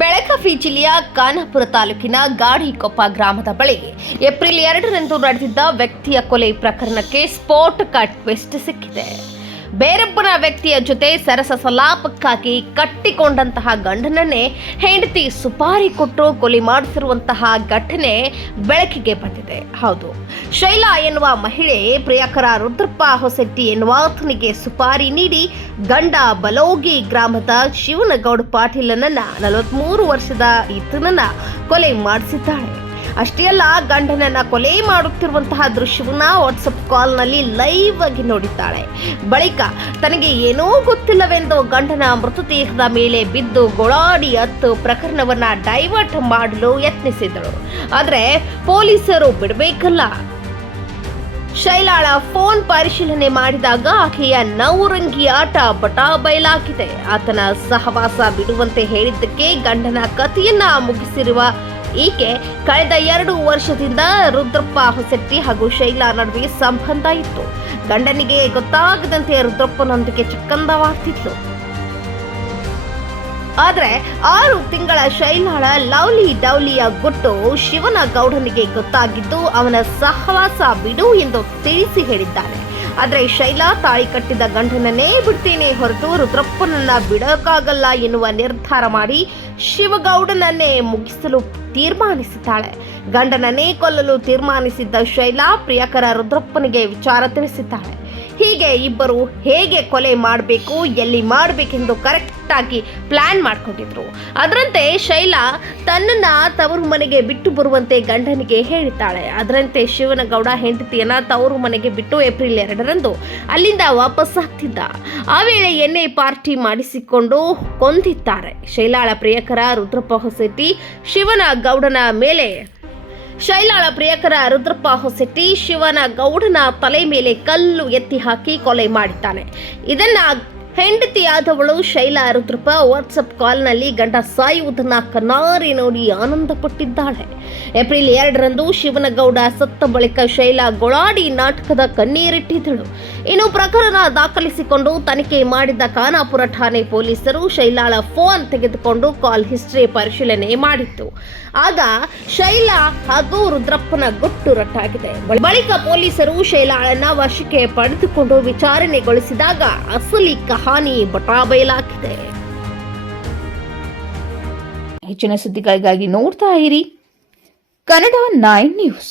ಬೆಳಗಾವಿ ಜಿಲ್ಲೆಯ ಖಾನಾಪುರ ತಾಲೂಕಿನ ಗಾಡಿಕೊಪ್ಪ ಗ್ರಾಮದ ಬಳಿ ಏಪ್ರಿಲ್ ಎರಡರಂದು ನಡೆದಿದ್ದ ವ್ಯಕ್ತಿಯ ಕೊಲೆ ಪ್ರಕರಣಕ್ಕೆ ಸ್ಫೋಟಕ ಟ್ವಿಸ್ಟ್ ಸಿಕ್ಕಿದೆ. ಬೇರೊಬ್ಬನ ವ್ಯಕ್ತಿಯ ಜೊತೆ ಸರಸ ಸಲಾಪಕ್ಕಾಗಿ ಕಟ್ಟಿಕೊಂಡಂತಹ ಗಂಡನನ್ನೇ ಹೆಂಡತಿ ಸುಪಾರಿ ಕೊಟ್ಟು ಕೊಲೆ ಮಾಡಿಸಿರುವಂತಹ ಘಟನೆ ಬೆಳಕಿಗೆ ಬಂದಿದೆ. ಹೌದು. ಶೈಲಾ ಎನ್ನುವ ಮಹಿಳೆ ಪ್ರಿಯಕರ ರುದ್ರಪ್ಪ ಹೊಸೆಟ್ಟಿ ಎನ್ನುವಾತನಿಗೆ ಸುಪಾರಿ ನೀಡಿ ಗಂಡ ಬಲೋಗಿ ಗ್ರಾಮದ ಶಿವನಗೌಡ ಪಾಟೀಲನನ್ನ ನಲವತ್ಮೂರು ವರ್ಷದ ಈತನನ್ನ ಕೊಲೆ ಮಾಡಿಸಿದ್ದಾಳೆ. ಅಷ್ಟೇ ಅಲ್ಲ ಗಂಡನನ್ನ ಕೊಲೆ ಮಾಡುತ್ತಿರುವಂತಹ ದೃಶ್ಯವನ್ನ ವಾಟ್ಸಪ್ ಕಾಲ್ನಲ್ಲಿ ಲೈವ್ ಆಗಿ ನೋಡಿದ್ದಾಳೆ. ಬಳಿಕ ತನಗೆ ಏನೂ ಗೊತ್ತಿಲ್ಲವೆಂದು ಗಂಡನ ಮೃತದೇಹದ ಮೇಲೆ ಬಿದ್ದು ಗೊಳಾಡಿ ಹತ್ತು ಪ್ರಕರಣವನ್ನ ಡೈವರ್ಟ್ ಮಾಡಲು ಯತ್ನಿಸಿದಳು. ಆದರೆ ಪೊಲೀಸರು ಬಿಡಬೇಕಲ್ಲ. ಶೈಲಾಳ ಫೋನ್ ಪರಿಶೀಲನೆ ಮಾಡಿದಾಗ ಆಕೆಯ ನೌರಂಗಿ ಆಟ ಬಟಾ ಬಯಲಾಗಿದೆ ಆತನ ಸಹವಾಸ ಬಿಡುವಂತೆ ಹೇಳಿದ್ದಕ್ಕೆ ಗಂಡನ ಕಥೆಯನ್ನ ಮುಗಿಸಿರುವ ಈಕೆ ಕಳೆದ ಎರಡು ವರ್ಷದಿಂದ ರುದ್ರಪ್ಪ ಹೊಸೆಟ್ಟಿ ಹಾಗೂ ಶೈಲಾ ನಡುವೆ ಸಂಬಂಧ ಇತ್ತು. ಗಂಡನಿಗೆ ಗೊತ್ತಾಗದಂತೆ ರುದ್ರಪ್ಪನೊಂದಿಗೆ ಚಕ್ಕಂದವಾಡ್ತಿದ್ಲು ಆದ್ರೆ ಆರು ತಿಂಗಳ ಶೈಲಾಳ ಲವ್ಲಿ ಡೌಲಿಯ ಗುಟ್ಟು ಶಿವನ ಗೌಡನಿಗೆ ಗೊತ್ತಾಗಿದ್ದು ಅವನ ಸಹವಾಸ ಬಿಡು ಎಂದು ತಿಳಿಸಿ ಹೇಳಿದ್ದಾನೆ. ಆದ್ರೆ ಶೈಲಾ ತಾಳಿ ಕಟ್ಟಿದ ಗಂಡನನ್ನೇ ಬಿಡ್ತೇನೆ ಹೊರತು ರುದ್ರಪ್ಪನನ್ನ ಬಿಡೋಕ್ಕಾಗಲ್ಲ ಎನ್ನುವ ನಿರ್ಧಾರ ಮಾಡಿ ಶಿವಗೌಡನನ್ನೇ ಮುಗಿಸಲು ತೀರ್ಮಾನಿಸಿದ್ದಾಳೆ. ಗಂಡನನ್ನೇ ಕೊಲ್ಲಲು ತೀರ್ಮಾನಿಸಿದ್ದ ಶೈಲಾ ಪ್ರಿಯಕರ ರುದ್ರಪ್ಪನಿಗೆ ವಿಚಾರ ತಿಳಿಸಿದ್ದಾಳೆ. ಹೀಗೆ ಇಬ್ಬರು ಹೇಗೆ ಕೊಲೆ ಮಾಡಬೇಕು, ಎಲ್ಲಿ ಮಾಡಬೇಕೆಂದು ಕರೆಕ್ಟಾಗಿ ಪ್ಲ್ಯಾನ್ ಮಾಡ್ಕೊಂಡಿದ್ರು. ಅದರಂತೆ ಶೈಲಾ ತನ್ನನ್ನು ತವರು ಮನೆಗೆ ಬಿಟ್ಟು ಬರುವಂತೆ ಗಂಡನಿಗೆ ಹೇಳಿದ್ದಾಳೆ. ಅದರಂತೆ ಶಿವನಗೌಡ ಹೆಂಡತಿಯನ್ನ ತವರು ಮನೆಗೆ ಬಿಟ್ಟು ಏಪ್ರಿಲ್ ಎರಡರಂದು ಅಲ್ಲಿಂದ ವಾಪಸ್ ಆಗ್ತಿದ್ದ. ಆ ವೇಳೆ ಎಣ್ಣೆ ಪಾರ್ಟಿ ಮಾಡಿಸಿಕೊಂಡು ಕೊಂದಿದ್ದಾರೆ. ಶೈಲಾಳ ಪ್ರಿಯಕರ ರುದ್ರಪ್ಪ ಹೊಸೆಟ್ಟಿ ಶಿವನ ಗೌಡನ ಮೇಲೆ ಶೈಲಾಳ ಪ್ರಿಯಕರ ರುದ್ರಪ್ಪ ಹೊಸೆಟ್ಟಿ ಶಿವನ ಗೌಡನ ತಲೆ ಮೇಲೆ ಕಲ್ಲು ಎತ್ತಿ ಹಾಕಿ ಕೊಲೆ ಮಾಡಿದ್ದಾನೆ. ಇದನ್ನ ಹೆಂಡತಿಯಾದವಳು ಶೈಲಾ ರುದ್ರಪ್ಪ ವಾಟ್ಸಪ್ ಕಾಲ್ನಲ್ಲಿ ಗಂಡ ಸಾಯುವುದನ್ನ ಕನಾರಿ ನೋಡಿ ಆನಂದ ಪಟ್ಟಿದ್ದಾಳೆ ಏಪ್ರಿಲ್ ಎರಡರಂದು ಶಿವನಗೌಡ ಸತ್ತ ಬಳಿಕ ಶೈಲಾ ಗೊಳಾಡಿ ನಾಟಕದ ಕಣ್ಣೀರಿಟ್ಟಿದ್ದಳು. ಇನ್ನು ಪ್ರಕರಣ ದಾಖಲಿಸಿಕೊಂಡು ತನಿಖೆ ಮಾಡಿದ ಖಾನಾಪುರ ಠಾಣೆ ಪೊಲೀಸರು ಶೈಲಾಳ ಫೋನ್ ತೆಗೆದುಕೊಂಡು ಕಾಲ್ ಹಿಸ್ಟ್ರಿ ಪರಿಶೀಲನೆ ಮಾಡಿತ್ತು. ಆಗ ಶೈಲಾ ಹಾಗೂ ರುದ್ರಪ್ಪನ ಗುಟ್ಟು ರಟ್ಟಾಗಿದೆ. ಬಳಿಕ ಪೊಲೀಸರು ಶೈಲಾಳನ್ನ ವಶಕ್ಕೆ ಪಡೆದುಕೊಂಡು ವಿಚಾರಣೆಗೊಳಿಸಿದಾಗ ಅಸಲಿ ಕಹಾನಿ ಬಟಾಬಯಲಾಗಿದೆ ಹೆಚ್ಚಿನ ಸುದ್ದಿಗಳಿಗಾಗಿ ನೋಡ್ತಾ ಇರಿ ಕನ್ನಡ ನೈನ್ ನ್ಯೂಸ್.